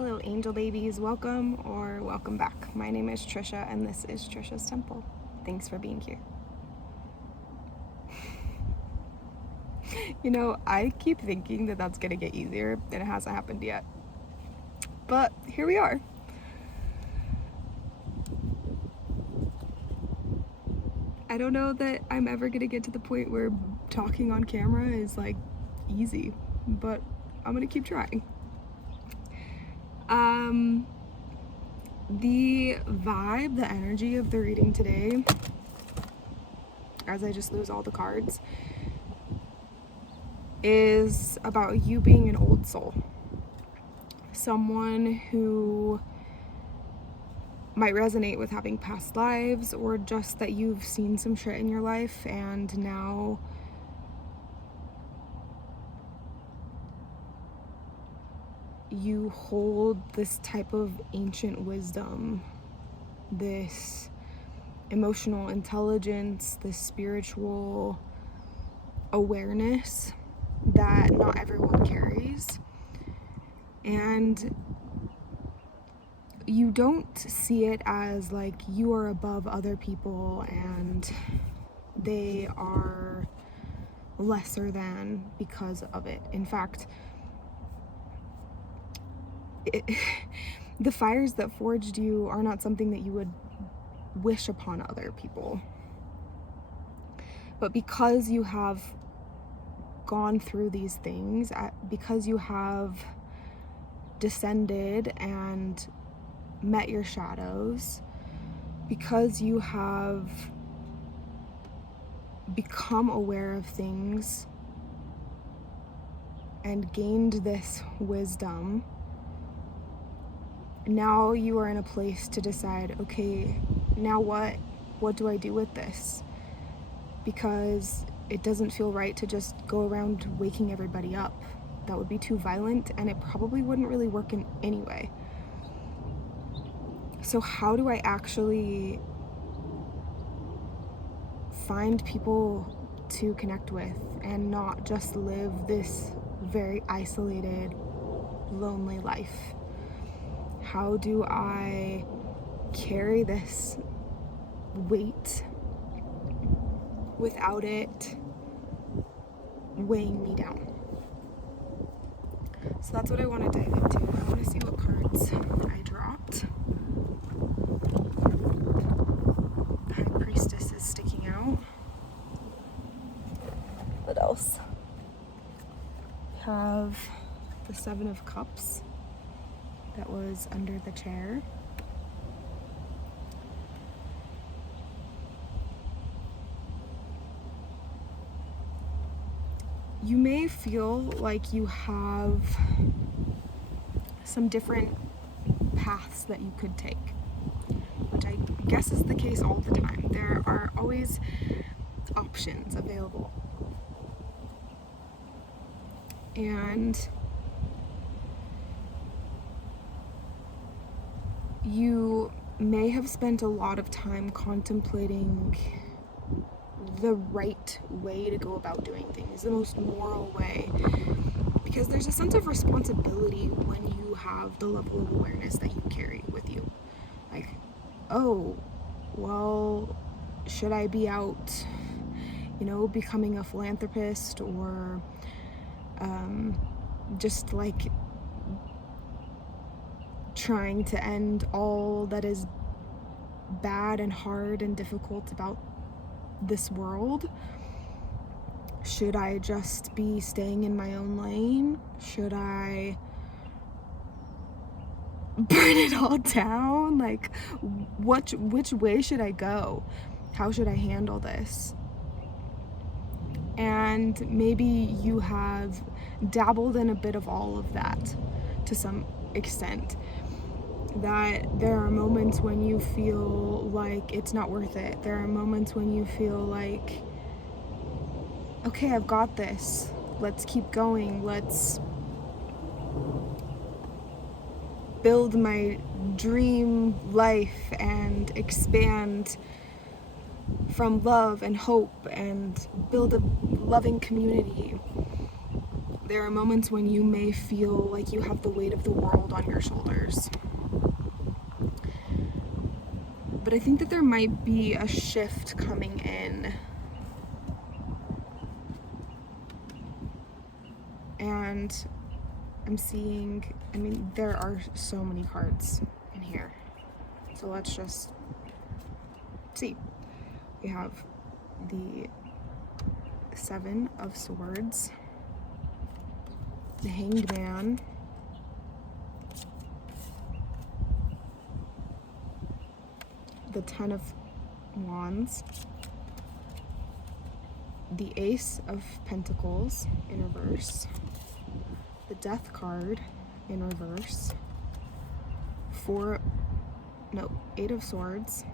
Hello angel babies, welcome or welcome back. My name is Trisha and this is Trisha's Temple. Thanks for being here. You know, I keep thinking that that's gonna get easier and it hasn't happened yet. But here we are. I don't know that I'm ever gonna get to the point where talking on camera is like easy, but I'm gonna keep trying. The vibe, the energy of the reading today, as I just lose all the cards, is about you being an old soul. Someone who might resonate with having past lives, or just that you've seen some shit in your life and now you hold this type of ancient wisdom, this emotional intelligence, this spiritual awareness that not everyone carries. And you don't see it as like you are above other people and they are lesser than because of it. In fact, the fires that forged you are not something that you would wish upon other people. But because you have gone through these things, because you have descended and met your shadows, because you have become aware of things and gained this wisdom, now you are in a place to decide, okay, now what do I do with this? Because it doesn't feel right to just go around waking everybody up. That would be too violent and it probably wouldn't really work in any way. So how do I actually find people to connect with and not just live this very isolated, lonely life? How do I carry this weight without it weighing me down? So that's what I want to dive into. I want to see what cards I dropped. The High Priestess is sticking out. What else? We have the Seven of Cups that was under the chair. You may feel like you have some different paths that you could take, which I guess is the case all the time. There are always options available. And you may have spent a lot of time contemplating the right way to go about doing things, the most moral way, because there's a sense of responsibility when you have the level of awareness that you carry with you. Like, oh, well, should I be out, becoming a philanthropist, or just like trying to end all that is bad and hard and difficult about this world? Should I just be staying in my own lane? Should I burn it all down? Like, which way should I go? How should I handle this? And maybe you have dabbled in a bit of all of that to some extent. That there are moments when you feel like it's not worth it. There are moments when you feel like, okay, I've got this. Let's keep going. Let's build my dream life and expand from love and hope and build a loving community. There are moments when you may feel like you have the weight of the world on your shoulders. But I think that there might be a shift coming in. And I'm seeing, there are so many cards in here. So let's just see. We have the Seven of Swords, the Hanged Man, the Ten of Wands, the Ace of Pentacles in reverse, the Death card in reverse, Eight of Swords,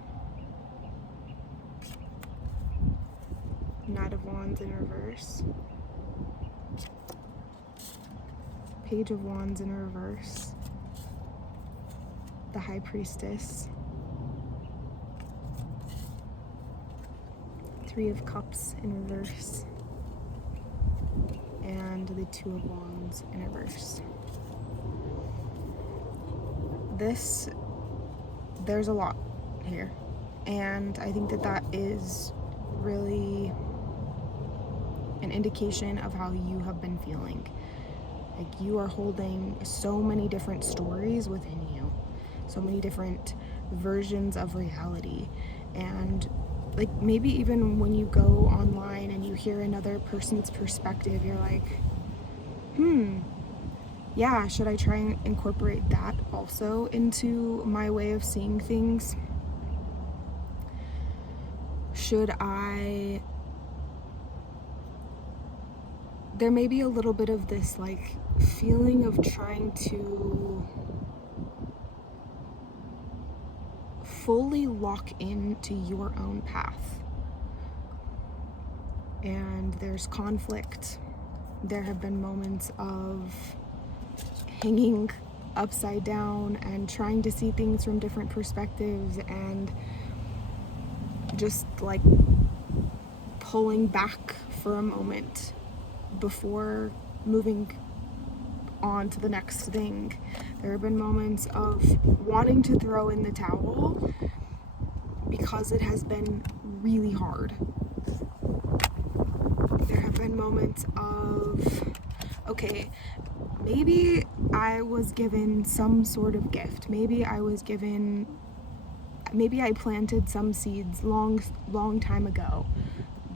Knight of Wands in reverse, Page of Wands in reverse, the High Priestess, Three of Cups in reverse, and the Two of Wands in reverse. There's a lot here, and I think that is really an indication of how you have been feeling. Like, you are holding so many different stories within you, so many different versions of reality, and like, maybe even when you go online and you hear another person's perspective, you're like, yeah, should I try and incorporate that also into my way of seeing things? There may be a little bit of this like feeling of trying to fully lock into your own path. And there's conflict. There have been moments of hanging upside down and trying to see things from different perspectives, and just like pulling back for a moment before moving on to the next thing. There have been moments of wanting to throw in the towel because it has been really hard. There have been moments of, okay, maybe I was given some sort of gift. Maybe I planted some seeds long time ago,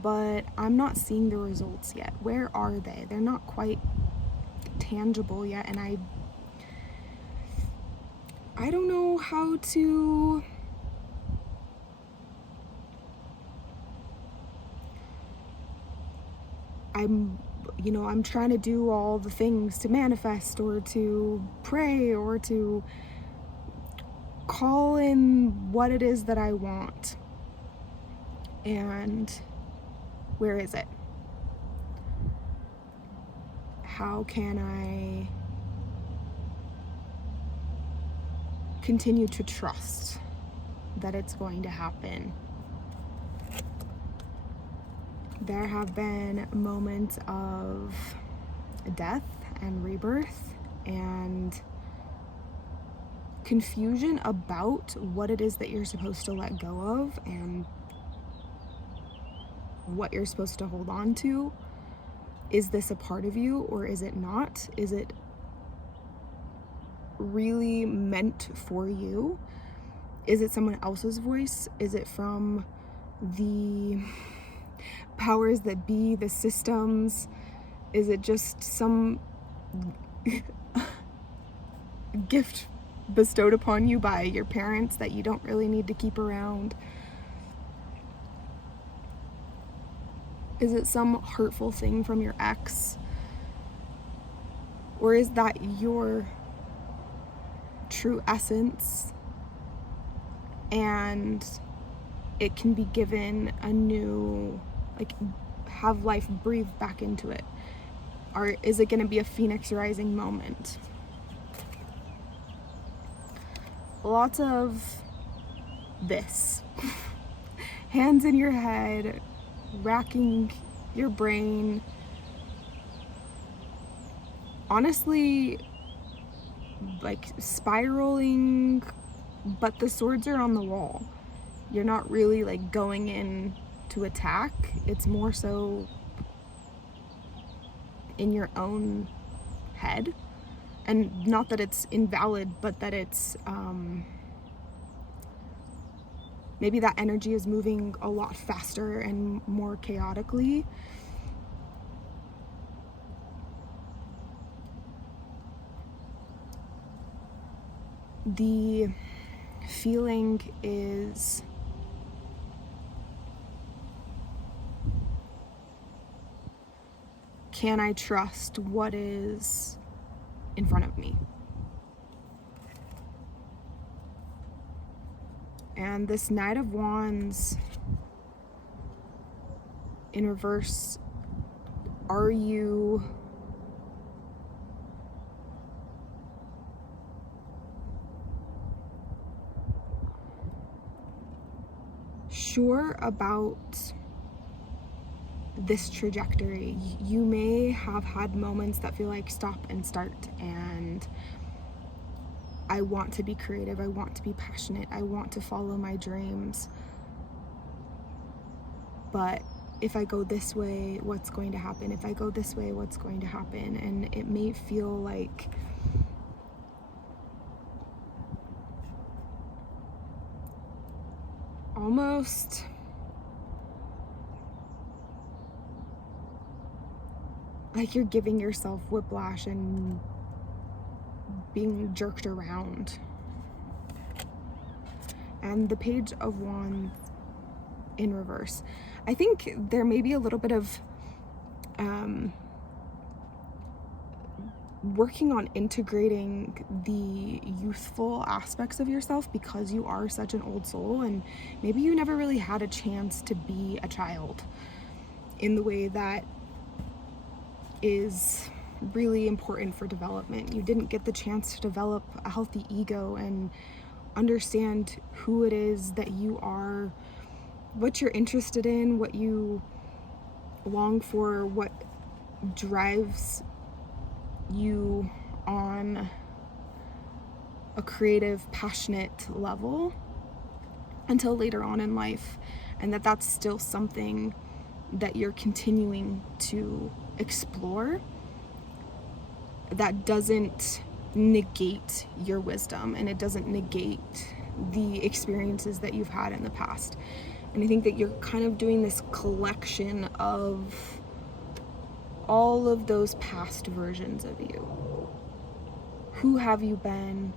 but I'm not seeing the results yet. Where are they? They're not quite tangible yet, and I don't know how to I'm trying to do all the things to manifest or to pray or to call in what it is that I want. And where is it? How can I continue to trust that it's going to happen? There have been moments of death and rebirth and confusion about what it is that you're supposed to let go of and what you're supposed to hold on to. Is this a part of you or is it not? Is it really meant for you? Is it someone else's voice? Is it from the powers that be, the systems? Is it just some gift bestowed upon you by your parents that you don't really need to keep around? Is it some hurtful thing from your ex? Or is that your true essence and it can be given a new, have life breathe back into it? Or is it going to be a phoenix rising moment? Lots of this. Hands in your head, racking your brain, honestly like spiraling, but the swords are on the wall. You're not really like going in to attack. It's more so in your own head. And not that it's invalid, but that it's maybe that energy is moving a lot faster and more chaotically. The feeling is can I trust what is in front of me? And this Knight of Wands in reverse, are you sure about this trajectory? You may have had moments that feel like stop and start, and I want to be creative, I want to be passionate, I want to follow my dreams, but if I go this way, what's going to happen? If I go this way, what's going to happen? And it may feel like almost like you're giving yourself whiplash and being jerked around. And the Page of Wands in reverse, I think there may be a little bit of working on integrating the youthful aspects of yourself, because you are such an old soul and maybe you never really had a chance to be a child in the way that is really important for development. You didn't get the chance to develop a healthy ego and understand who it is that you are, what you're interested in, what you long for, what drives you on a creative, passionate level until later on in life, and that's still something that you're continuing to explore. That doesn't negate your wisdom, and it doesn't negate the experiences that you've had in the past. And I think that you're kind of doing this collection of all of those past versions of you. Who have you been?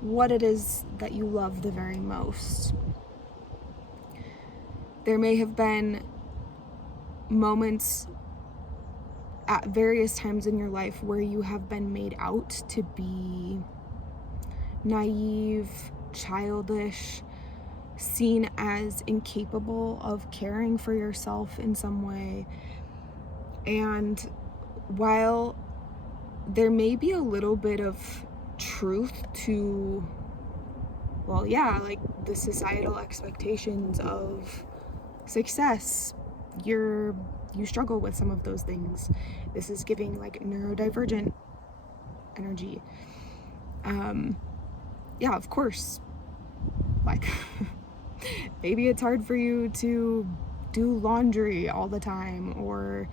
What it is that you love the very most. There may have been moments at various times in your life where you have been made out to be naive, childish, seen as incapable of caring for yourself in some way. And while there may be a little bit of truth to, well, yeah, like the societal expectations of success, you struggle with some of those things. This is giving like neurodivergent energy. Yeah, of course, like maybe it's hard for you to do laundry all the time, or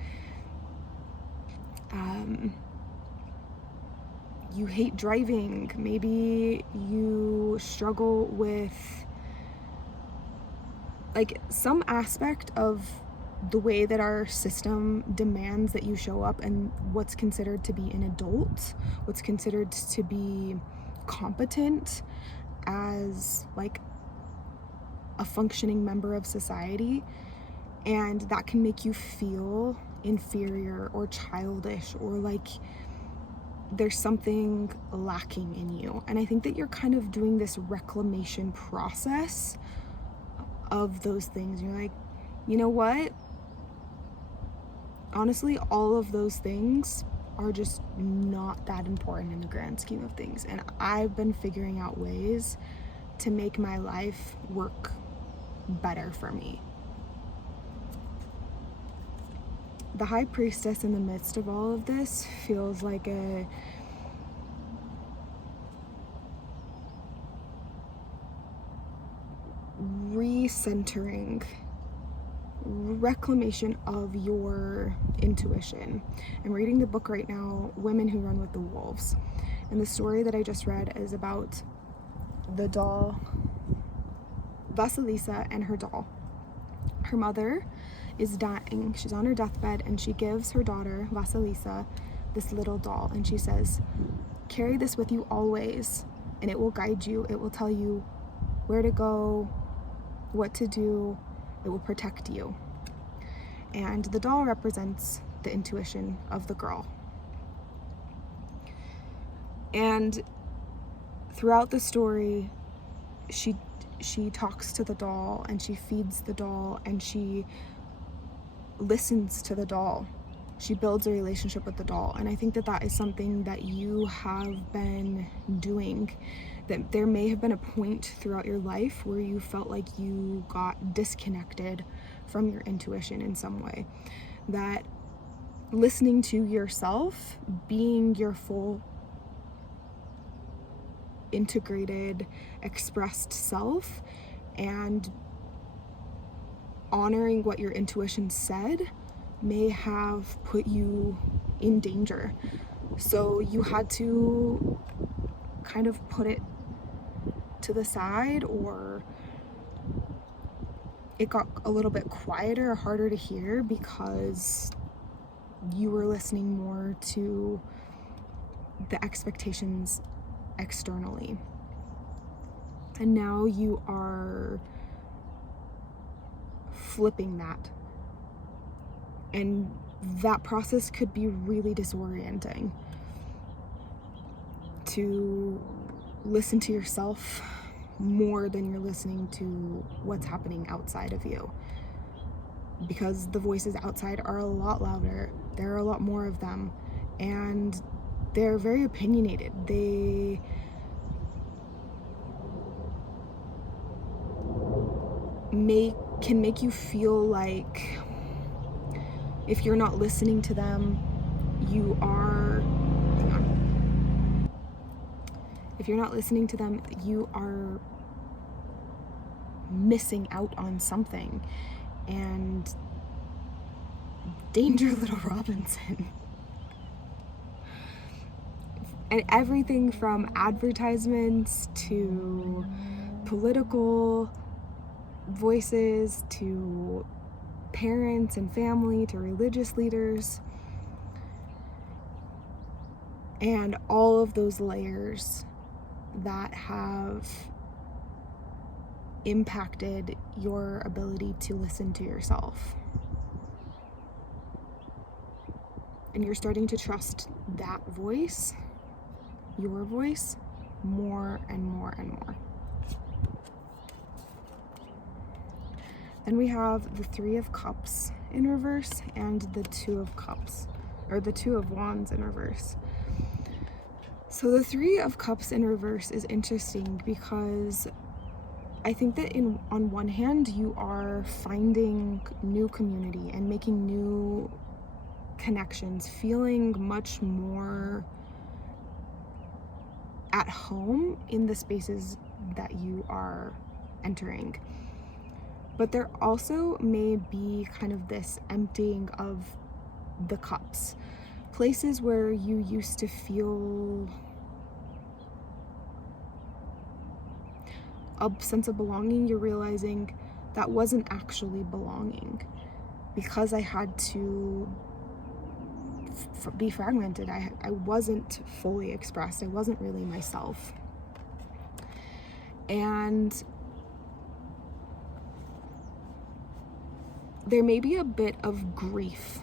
you hate driving. Maybe you struggle with like some aspect of the way that our system demands that you show up, and what's considered to be an adult, what's considered to be competent as like a functioning member of society. And that can make you feel inferior or childish, or like there's something lacking in you. And I think that you're kind of doing this reclamation process of those things. You're like, you know what? Honestly, all of those things are just not that important in the grand scheme of things. And I've been figuring out ways to make my life work better for me. the high priestess in the midst of all of this feels like a recentering, reclamation of your intuition. I'm reading the book right now, Women Who Run with the Wolves. And the story that I just read is about the doll, Vasilisa, and her doll. Her mother is dying. She's on her deathbed, and she gives her daughter, Vasilisa, this little doll. And she says, carry this with you always, and it will guide you. It will tell you where to go, what to do. It will protect you. And the doll represents the intuition of the girl. And throughout the story, she talks to the doll, and she feeds the doll, and she listens to the doll. She builds a relationship with the doll. And I think that that is something that you have been doing, that there may have been a point throughout your life where you felt like you got disconnected from your intuition in some way, that listening to yourself, being your full integrated, expressed self, and honoring what your intuition said may have put you in danger. So you had to kind of put it to the side, or it got a little bit quieter or harder to hear because you were listening more to the expectations externally. And now you are flipping that. And that process could be really disorienting, to listen to yourself more than you're listening to what's happening outside of you, because the voices outside are a lot louder. There are a lot more of them, and they're very opinionated. They can make you feel like if you're not listening to them, you are, hang on. If you're not listening to them, you are missing out on something. And danger, little Robinson. And everything from advertisements to political voices to parents and family to religious leaders, and all of those layers that have impacted your ability to listen to yourself. And you're starting to trust that voice, your voice, more and more and more. Then we have the Three of Cups in reverse and the Two of Cups, or the Two of Wands in reverse. So the Three of Cups in reverse is interesting because I think that on one hand, you are finding new community and making new connections, feeling much more at home in the spaces that you are entering. But there also may be kind of this emptying of the cups. Places where you used to feel a sense of belonging, you're realizing that wasn't actually belonging because I had to be fragmented. I wasn't fully expressed. I wasn't really myself. And there may be a bit of grief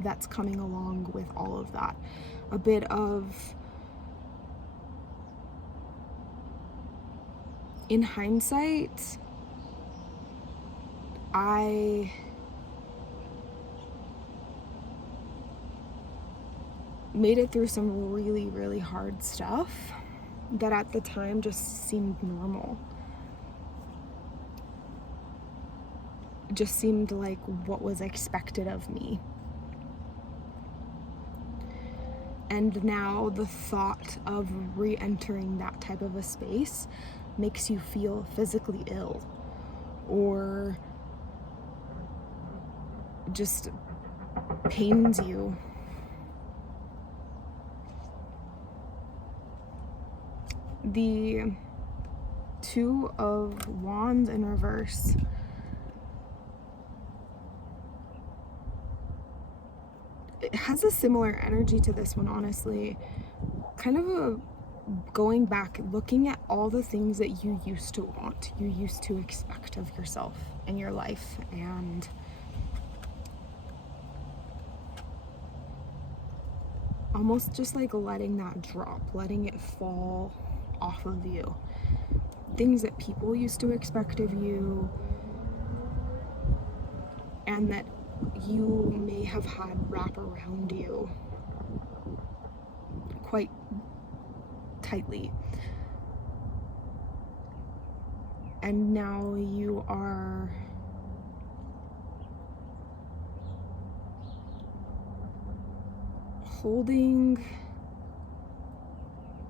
that's coming along with all of that. A bit of, in hindsight, I made it through some really, really hard stuff that at the time just seemed normal. Just seemed like what was expected of me. And now the thought of re-entering that type of a space makes you feel physically ill, or just pains you. The Two of Wands in reverse. It has a similar energy to this one, honestly. Kind of a going back, looking at all the things that you used to want, you used to expect of yourself in your life, and almost just like letting that drop, letting it fall off of you. Things that people used to expect of you, and that you may have had wrap around you quite tightly. And now you are holding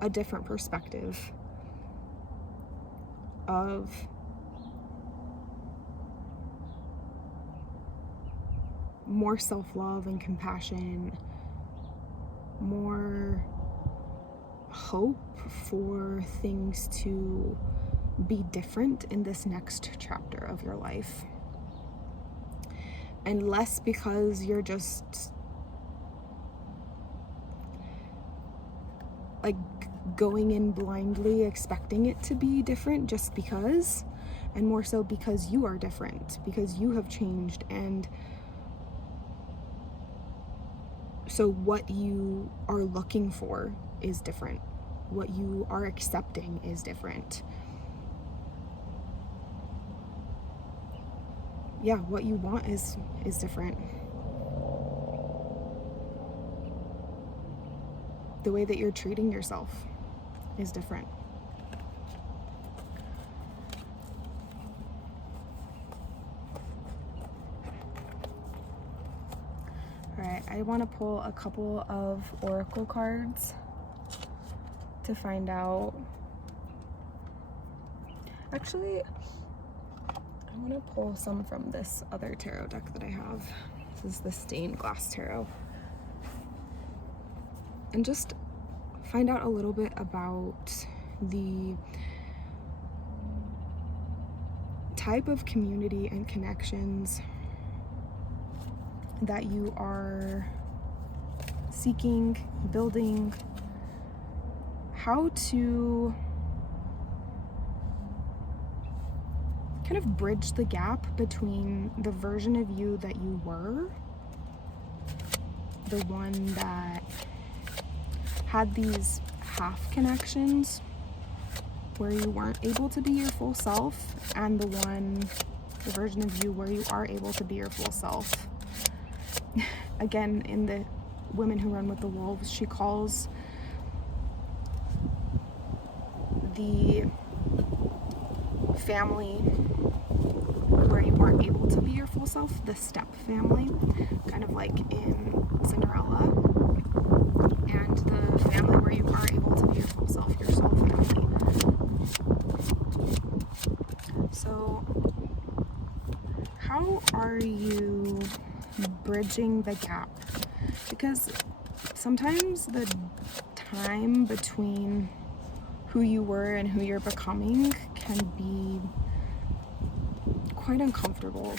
a different perspective of more self-love and compassion, more hope for things to be different in this next chapter of your life. And less because you're just like going in blindly expecting it to be different just because, and more so because you are different, because you have changed, and so what you are looking for is different. What you are accepting is different. Yeah, what you want is different. The way that you're treating yourself is different. All right, I want to pull a couple of oracle cards to find out. Actually, I want to pull some from this other tarot deck that I have. This is the Stained Glass Tarot. And just find out a little bit about the type of community and connections that you are seeking, building, how to kind of bridge the gap between the version of you that you were, the one that had these half connections where you weren't able to be your full self, and the version of you where you are able to be your full self. Again, in the Women Who Run with the Wolves, she calls the family where you weren't able to be your full self the step family, kind of like in Cinderella, and the family where you are able to be your full self, your soul family. So how are you bridging the gap? Because sometimes the time between who you were and who you're becoming can be quite uncomfortable.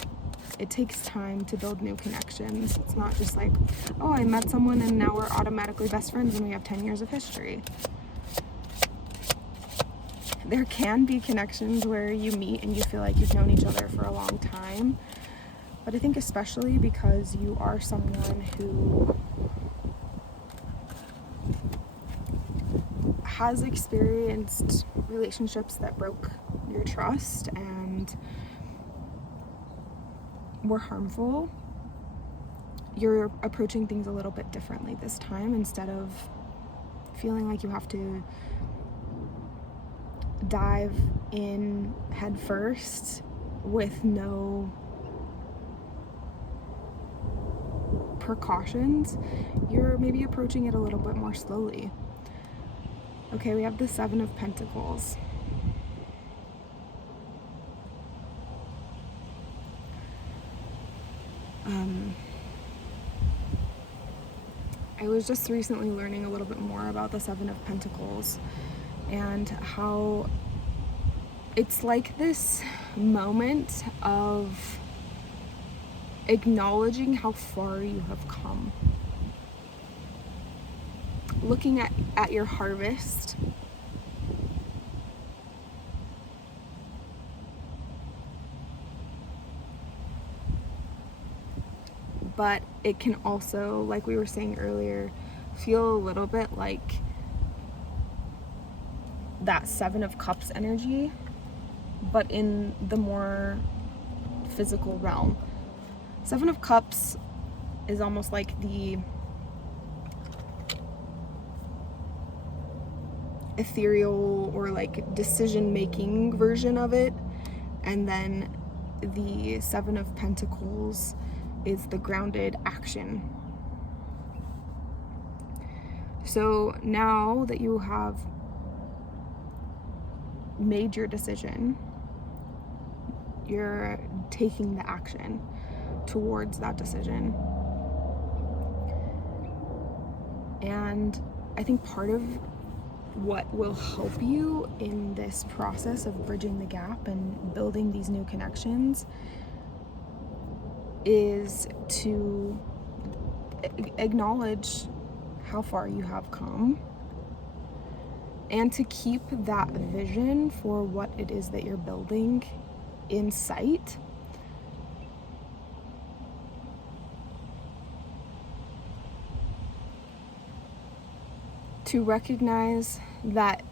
It takes time to build new connections. It's not just like, oh, I met someone and now we're automatically best friends and we have 10 years of history. There can be connections where you meet and you feel like you've known each other for a long time. But I think especially because you are someone who has experienced relationships that broke your trust and were harmful, you're approaching things a little bit differently this time, instead of feeling like you have to dive in head first with no precautions, you're maybe approaching it a little bit more slowly. Okay, we have the Seven of Pentacles. I was just recently learning a little bit more about the Seven of Pentacles and how it's like this moment of acknowledging how far you have come. Looking at your harvest, but it can also, like we were saying earlier, feel a little bit like that Seven of Cups energy, but in the more physical realm. Seven of Cups is almost like the ethereal or like decision-making version of it, and then the Seven of Pentacles is the grounded action. So now that you have made your decision, you're taking the action towards that decision. And I think part of what will help you in this process of bridging the gap and building these new connections is to acknowledge how far you have come and to keep that vision for what it is that you're building in sight. To recognize that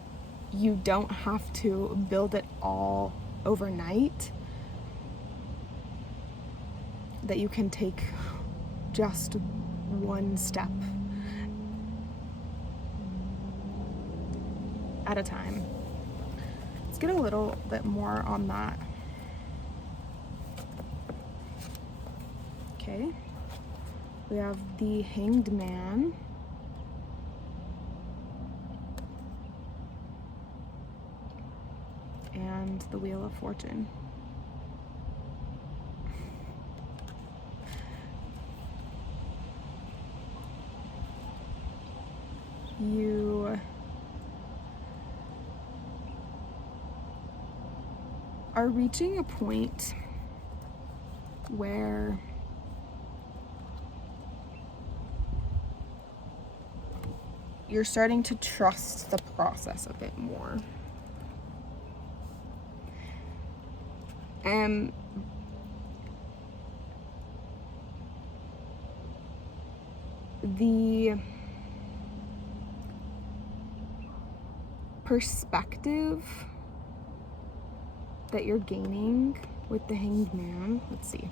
you don't have to build it all overnight, that you can take just one step at a time. Let's get a little bit more on that. Okay, we have the Hanged Man. And the Wheel of Fortune. You are reaching a point where you're starting to trust the process a bit more. The perspective that you're gaining with the Hanged Man, let's see,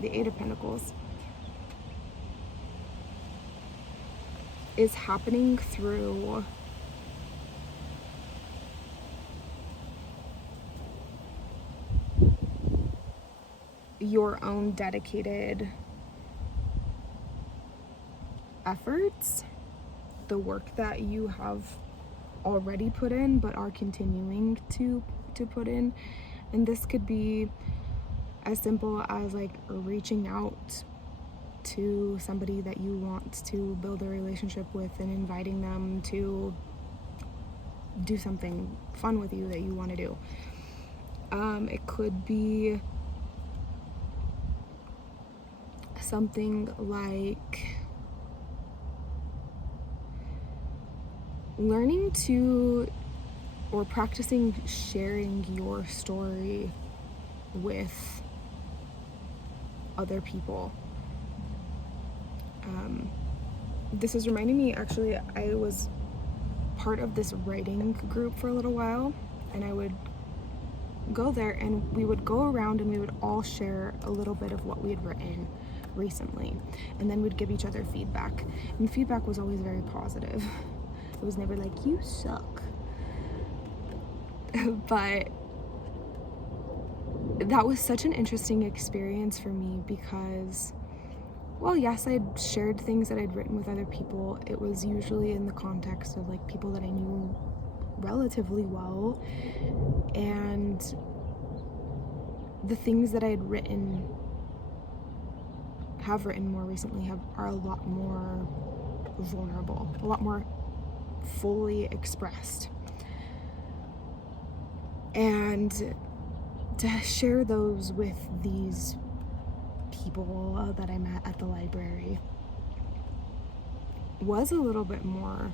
the Eight of Pentacles, is happening through your own dedicated efforts, the work that you have already put in but are continuing to put in. And this could be as simple as like reaching out to somebody that you want to build a relationship with and inviting them to do something fun with you that you want to do. It could be something like learning to or practicing sharing your story with other people. This is reminding me, actually, I was part of this writing group for a little while, and I would go there and we would go around and we would all share a little bit of what we had written recently, and then we'd give each other feedback, and the feedback was always very positive. It was never like, you suck. But that was such an interesting experience for me because, well, yes, I had shared things that I'd written with other people. It was usually in the context of like people that I knew relatively well, and the things that I had have written more recently are a lot more vulnerable, a lot more fully expressed. And to share those with these people that I met at the library was a little bit more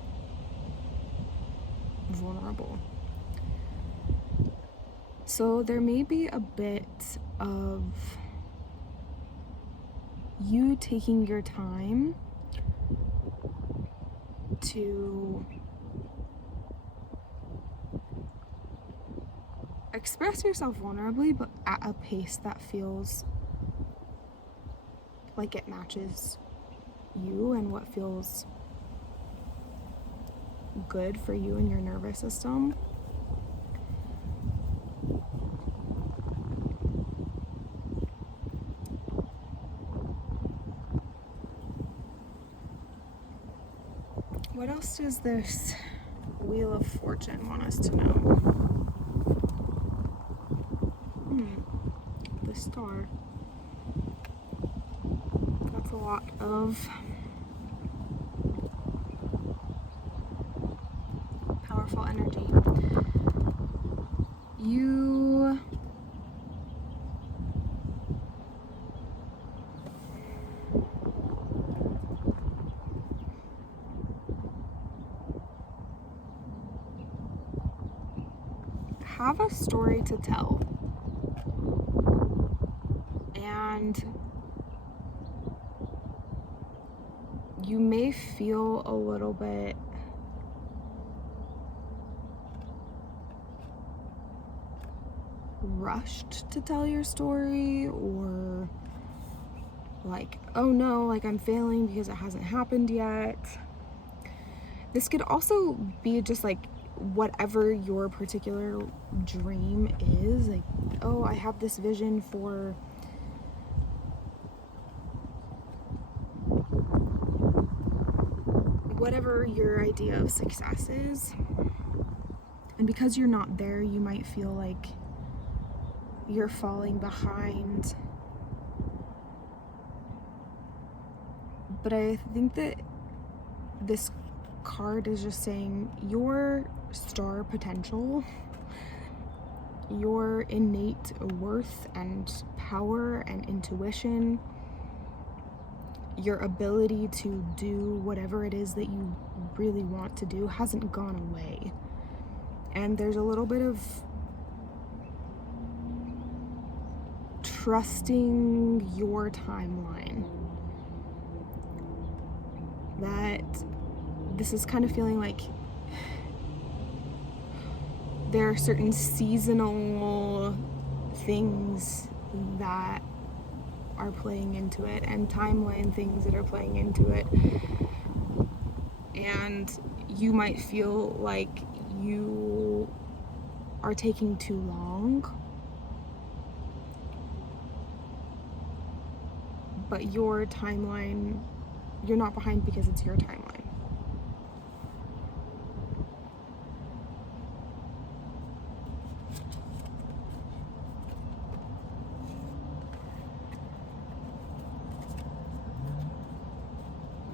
vulnerable. So there may be a bit of you taking your time to express yourself vulnerably, but at a pace that feels like it matches you and what feels good for you and your nervous system. What else does this Wheel of Fortune want us to know? The Star. That's a lot of powerful energy. You have a story to tell, and you may feel a little bit rushed to tell your story, or like, oh no, like I'm failing because it hasn't happened yet. This could also be just like whatever your particular dream is, like, oh, I have this vision for whatever your idea of success is, and because you're not there, you might feel like you're falling behind. But I think that this card is just saying your star potential, your innate worth and power and intuition, your ability to do whatever it is that you really want to do hasn't gone away. And there's a little bit of trusting your timeline. That this is kind of feeling like there are certain seasonal things that are playing into it, and timeline things that are playing into it, and you might feel like you are taking too long, but your timeline, you're not behind because it's your timeline.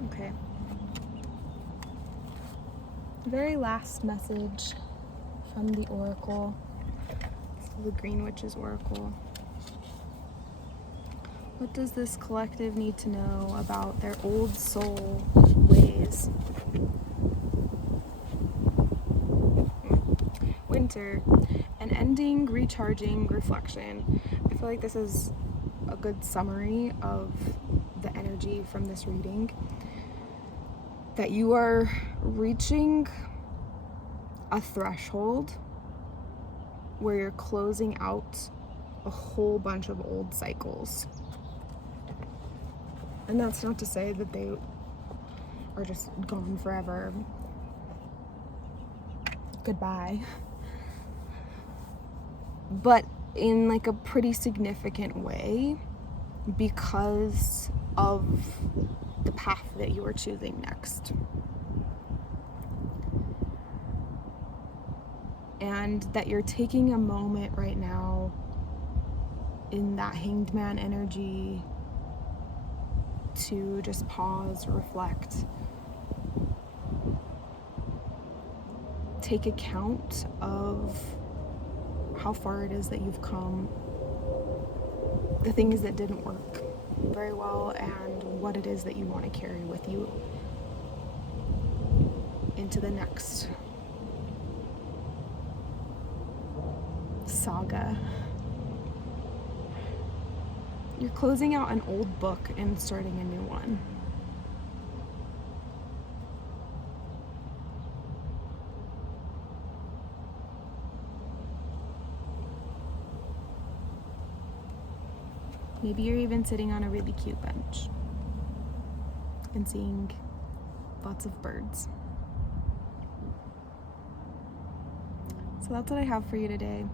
Okay. The very last message from the Oracle, the Green Witch's Oracle. What does this collective need to know about their old soul ways? Winter, an ending, recharging, reflection. I feel like this is a good summary of the energy from this reading. That you are reaching a threshold where you're closing out a whole bunch of old cycles. And that's not to say that they are just gone forever. Goodbye. But in like a pretty significant way because of the path that you are choosing next. And that you're taking a moment right now in that Hanged Man energy to just pause, reflect, take account of how far it is that you've come, the things that didn't work very well, and what it is that you want to carry with you into the next saga. You're closing out an old book and starting a new one. Maybe you're even sitting on a really cute bench and seeing lots of birds. So that's what I have for you today.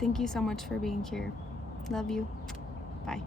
Thank you so much for being here. Love you. Bye.